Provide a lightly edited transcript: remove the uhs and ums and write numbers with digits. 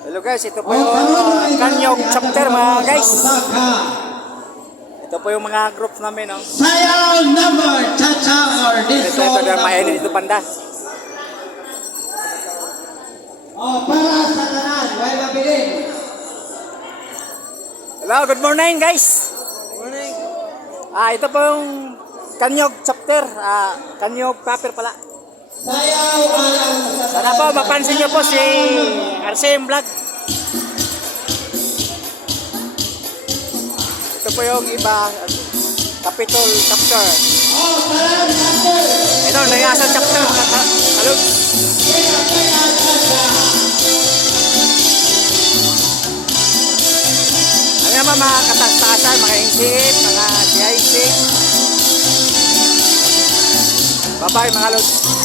Hello guys, ito po yung Kanyog chapter mga guys. Ito po yung mga groups namin, no? Sayaw number cha-cha or disco. Ito yung mainin dito panda. Para sa tanan, way mabilin. Hello, good morning guys. Morning. Ito po yung Kanyog chapter, Kanyog paper pala. Sayaw alang sa Sana po mapansin niyo po si RCM Vlog. Ito po yung iba, Capitol chapter. tanan chapter. Ito, Layasan chapter mga kalog. Ano naman mga katas-taasan, mga NCF, mga CIC. Bye-bye mga lods.